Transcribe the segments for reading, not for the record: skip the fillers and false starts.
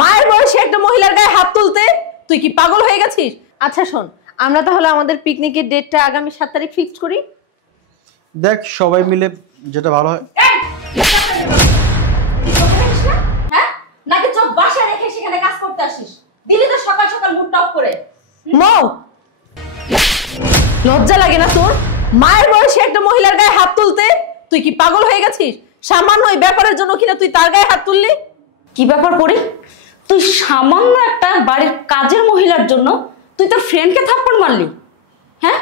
মায়ের বয়সে একটা মহিলার গায়ে হাত তুলতে? তুই কি পাগল হয়ে গেছিস? আচ্ছা শোন, আমরা তাহলে আমাদের পিকনিকের ডেটটা আগামী 7 তারিখ ফিক্সড করি। দেখ সবাই মিলে যেটা ভালো হয়। হ্যাঁ, নাকি চোখ বাসায় রেখে সেখানে কাজ করতে আসিস? দিলি তো সকাল সকাল মুড অফ করে। মৌ, লজ্জা লাগে না তোর? মায়ের বয়সে একটা মহিলার গায়ে হাত তুলতে? তুই কি পাগল হয়ে গেছিস? সামান্য এই ব্যাপারের জন্য কিনা তুই তার গায়ে হাত তুললি? কি ব্যাপার করি? তুই সামান্য একটা বাড়ির কাজের মহিলার জন্য তুই তোর ফ্রেন্ডকে থাপ্পড় মারলি? হ্যাঁ,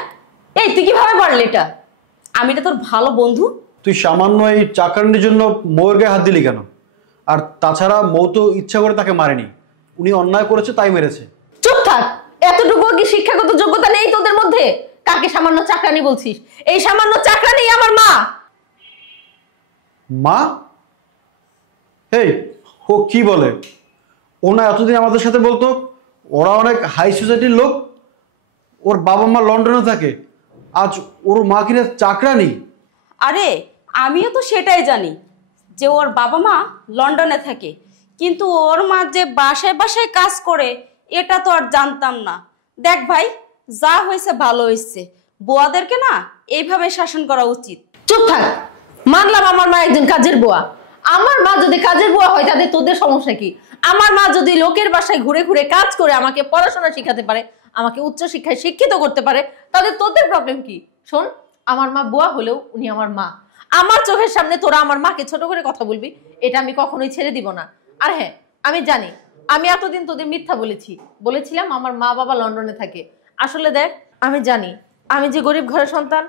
এই তুই কিভাবে পারলি এটা? আমি তো তোর ভালো বন্ধু। তুই সামান্য এই চাকরানির জন্য মৌয়ের গায়ে হাত দিলি কেন? আর তাছাড়া মৌ তো ইচ্ছা করে তাকে মারেনি, উনি অন্যায় করেছে তাই মেরেছে। চুপ থাক। এতটুকু কি শিক্ষাগত যোগ্যতা নেই তোদের মধ্যে? কাকে সামান্য চাকরানি বলছিস? এই সামান্য চাকরানি আমার মা। মা? এই ও কি বলে? ওনা এতদিন আমাদের সাথে বলতো ওরা অনেক হাই সোসাইটির লোক, ওর বাবা মা লন্ডনে থাকে, আজ ওর মা কিনা চাকরানি। আরে আমিও তো সেটাই জানি যে ওর বাবা মা লন্ডনে থাকে, কিন্তু ওর মা যে বাসায় বাসায় কাজ করে এটা তো আর জানতাম না। দেখ ভাই, যা হয়েছে ভালো হয়েছে, বুয়াদেরকে না এইভাবে শাসন করা উচিত। চুপ থাক। মানলাম আমার মা একজন কাজের বুয়া। আমার মা যদি কাজের বুয়া হয় তাদের তোদের সমস্যা কি? আমার মা যদি লোকের বাসায় ঘুরে ঘুরে কাজ করে আমাকে পড়াশোনা শিখাতে পারে, আমাকে উচ্চ শিক্ষায় শিক্ষিত করতে পারে, তাহলে তোদের প্রবলেম কি? শোন, আমার মা বুয়া হলেও উনি আমার মা। আমার চোখের সামনে তোরা আমার মাকে ছোট করে কথা বলবি, এটা আমি কখনোই ছেড়ে দিব না। আর হ্যাঁ, আমি জানি আমি এতদিন তোদের মিথ্যা বলেছিলাম আমার মা বাবা লন্ডনে থাকে। আসলে দেখ, আমি জানি আমি যে গরিব ঘরের সন্তান,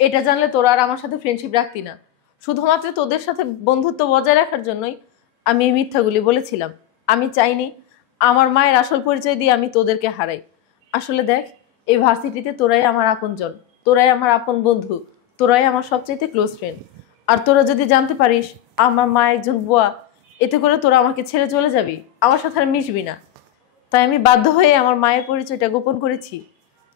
এটা জানলে তোরা আর আমার সাথে ফ্রেন্ডশিপ রাখতি না। শুধুমাত্র তোদের সাথে বন্ধুত্ব বজায় রাখার জন্যই আমি এই মিথ্যাগুলি বলেছিলাম। আমি চাইনি আমার মায়ের আসল পরিচয় দিয়ে আমি তোদেরকে হারাই। আসলে দেখ, এই ভার্সিটিতে তোরাই আমার আপনজন, তোরাই আমার আপন বন্ধু, তোরাই আমার সবচাইতে ক্লোজ ফ্রেন্ড। আর তোরা যদি জানতে পারিস আমার মা একজন বুয়া, এতে করে তোরা আমাকে ছেড়ে চলে যাবি, আমার সাথে আর মিশবি না। তাই আমি বাধ্য হয়ে আমার মায়ের পরিচয়টা গোপন করেছি।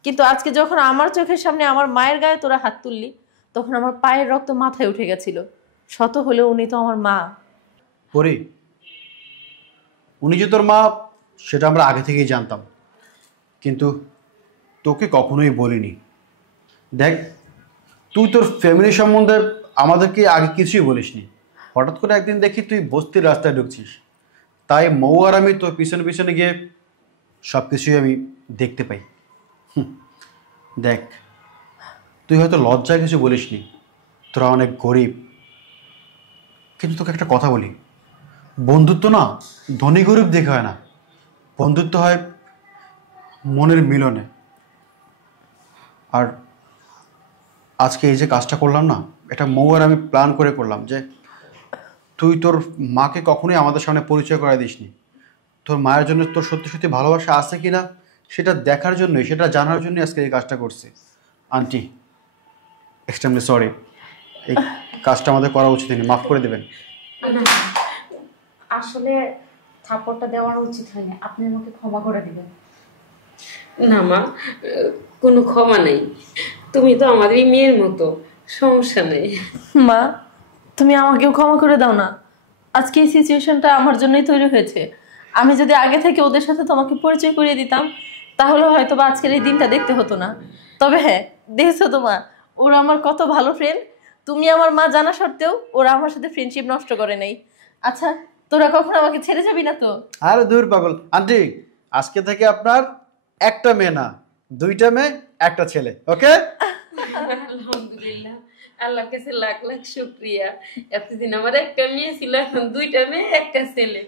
কিন্তু আজকে যখন আমার চোখের সামনে আমার মায়ের গায়ে তোরা হাত তুললি, তখন আমার পায়ের রক্ত মাথায় উঠে গেছিল। শত হলেও উনি তো আমার মা। পরি, উনি যে তোর মা সেটা আমরা আগে থেকেই জানতাম, কিন্তু তোকে কখনোই বলিনি। দেখ, তুই তোর ফ্যামিলি সম্বন্ধে আমাদেরকে আগে কিছুই বলিসনি। হঠাৎ করে একদিন দেখি তুই বস্তির রাস্তায় ঢুকছিস, তাই মৌ আর আমি তোর পিছনে পিছনে গিয়ে সব কিছুই আমি দেখতে পাই। দেখ, তুই হয়তো লজ্জায় কিছু বলিসনি, তোরা অনেক গরিব, কিন্তু তোকে একটা কথা বলি, বন্ধুত্ব না ধনী গরিব দেখে হয় না, বন্ধুত্ব হয় মনের মিলনে। আর আজকে এই যে কাজটা করলাম না, এটা মৌ আর আমি প্ল্যান করে করলাম যে তুই তোর মাকে কখনোই আমাদের সামনে পরিচয় করাই দিসনি। তোর মায়ের জন্য তোর সত্যি সত্যি ভালোবাসা আছে কিনা সেটা দেখার জন্যই, সেটা জানার জন্যই আজকে এই কাজটা করছি। আন্টি, এক্সট্রিমলি সরি, এই কাজটা আমাদের করা উচিত হয়নি, মাফ করে দেবেন। আসলে থাপ্পড়টা দেওয়ার উচিত হয়নি, আপনি আমাকে ক্ষমা করে দিবেন। না মা, কোনো ক্ষমা নেই, তুমি তো আমাদেরই মেয়ের মতো, সমস্যা নেই। মা, তুমি আমাকেও ক্ষমা করে দাও না। আজকে এই সিচুয়েশনটা আমার জন্যই তৈরি হয়েছে। আমি যদি আগে থেকে ওদের সাথে তোমাকে পরিচয় করিয়ে দিতাম, তাহলে হয়তো বা আজকের এই দিনটা দেখতে হতো না। তবে হ্যাঁ, দেখছো তো মা, ওরা আমার কত ভালো ফ্রেন্ড। তুমি আমার মা জানা সত্ত্বেও ওরা আমার সাথে ফ্রেন্ডশিপ নষ্ট করে নাই। আচ্ছা, তোরা কখন আমাকে ছেড়ে যাবি না তো? আরে দূর পাগল আন্টি, আজকে থেকে আপনার একটা মেয়ে না, দুইটা মেয়ে একটা ছেলে। ওকে, আলহামদুলিল্লাহ, আল্লাহর কাছে লাখ লাখ শুকরিয়া। এতদিন আমার একটা মেয়ে ছিল, এখন দুইটা মেয়ে একটা ছেলে।